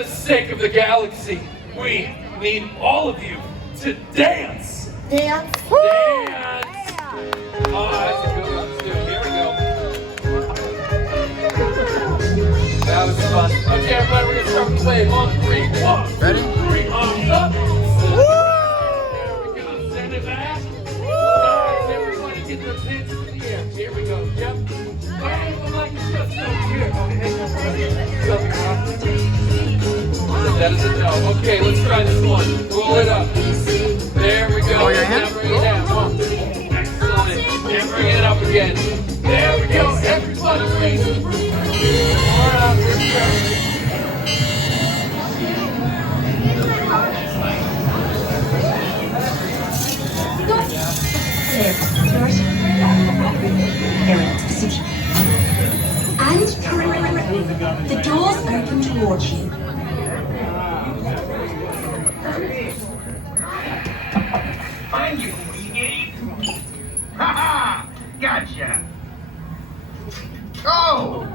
the sake of the galaxy, we need all of you to dance. Dance. Dance. Oh, that's a good one too. Here we go. That was fun. Okay, everybody, we're gonna start the wave on 3. 1, Ready? 3, arms up. There we go. Send it back. Nice. Everybody get those hands in the air. Here we go. Yep. Everyone like to just go here. That is a no. Okay, let's try this one. Roll it up. There we go. Roll your hand. Now bring it down. Excellent. And bring it up again. There we go. Everybody raise it. All right, here we go. And the doors open towards you. Find you, Gabe. Ha ha! Gotcha. Oh,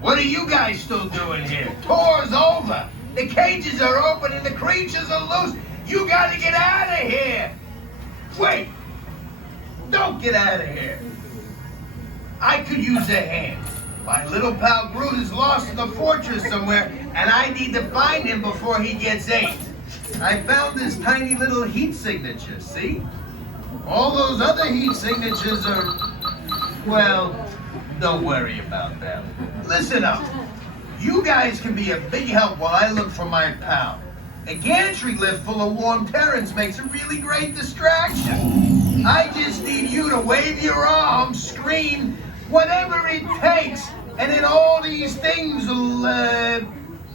what are you guys still doing here? Tour's over. The cages are open and the creatures are loose. You gotta get out of here. Wait. Don't get out of here. I could use a hand. My little pal Groot is lost in the fortress somewhere, and I need to find him before he gets ate. I found this tiny little heat signature, see? All those other heat signatures are, well, don't worry about them. Listen up. You guys can be a big help while I look for my pal. A gantry lift full of warm terrans makes a really great distraction. I just need you to wave your arms, scream, whatever it takes, and then all these things will,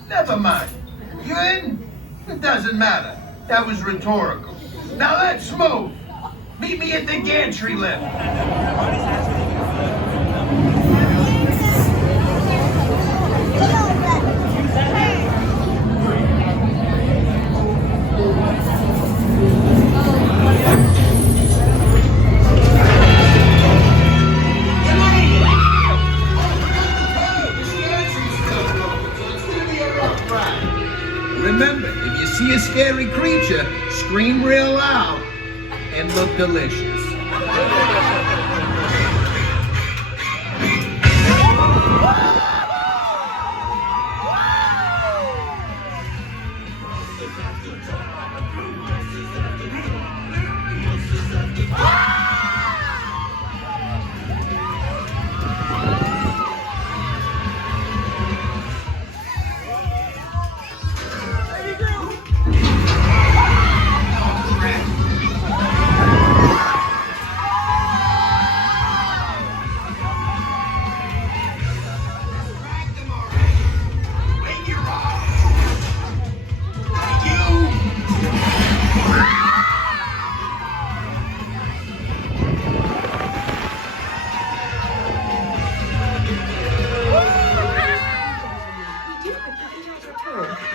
never mind. You in? It doesn't matter. That was rhetorical. Now let's move. Meet me at the gantry lift. Remember, if you see a scary creature, scream real loud and look delicious.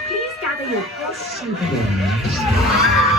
Please gather your best souvenirs.